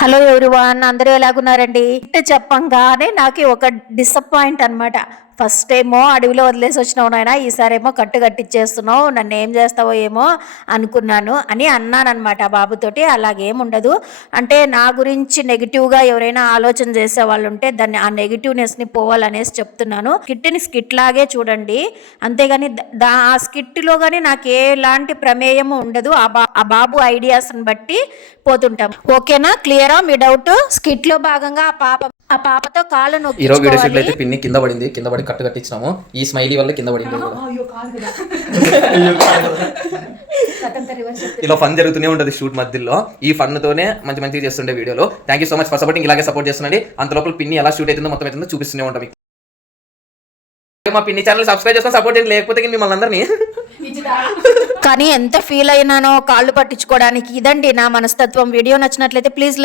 Hello everyone అందరూ ఎలాగున్నారండి? చెప్పంగానే నాకు ఒక డిసప్పాయింట్ అన్నమాట. ఫస్ట్ ఏమో అడవిలో వదిలేసి వచ్చినావు నాయన ఈసారేమో కట్టు కట్టిచ్చేస్తున్నావు నన్ను ఏం చేస్తావో ఏమో అనుకున్నాను అని అన్నానమాట ఆ బాబుతోటి. అలాగేం ఉండదు అంటే నా గురించి నెగిటివ్గా ఎవరైనా ఆలోచన చేసే వాళ్ళు ఉంటే దాన్ని ఆ నెగిటివ్నెస్ని పోవాలనేసి చెప్తున్నాను. స్కిట్ని స్కిట్ లాగే చూడండి. అంతేగాని దా ఆ స్కిట్లో కానీ నాకు ఎలాంటి ప్రమేయము ఉండదు. ఆ బా ఆ బాబు ఐడియాస్ని బట్టి పోతుంటాం. ఓకేనా? క్లియరా మీ డౌట్ స్కిట్లో భాగంగా ఆ పాప ఆ పాపతో కాళ్ళు ఈ రోజు వీడియో షూట్ అయితే పిన్ని కింద పడింది. కింద పడి కట్టు కట్టించినాము. ఈ స్మైలీ వల్ల కింద పడింది. ఇలా ఫన్ జరుగుతూనే ఉంటుంది షూట్ మధ్యలో. ఈ ఫన్ తోనే మంచి మంచిగా చేస్తుండే వీడియోలో. Thank you so much for supporting ఇలాగే సపోర్ట్ చేస్తుండండి. అంత లోపల పిన్ని ఎలా షూట్ అవుతుందో మొత్తం అవుతుందో చూపిస్తూనే ఉంటాం. మా పిన్ని ఛానల్ సబ్స్క్రైబ్ చేసుకొని సపోర్ట్ చేయండి. లేకపోతే మిమ్మల్ని అందరినీ. కానీ ఎంత ఫీల్ అయినానో కాళ్ళు పట్టించుకోవడానికి. ఇదండి నా మనస్తత్వం. వీడియో నచ్చినట్లయితే ప్లీజ్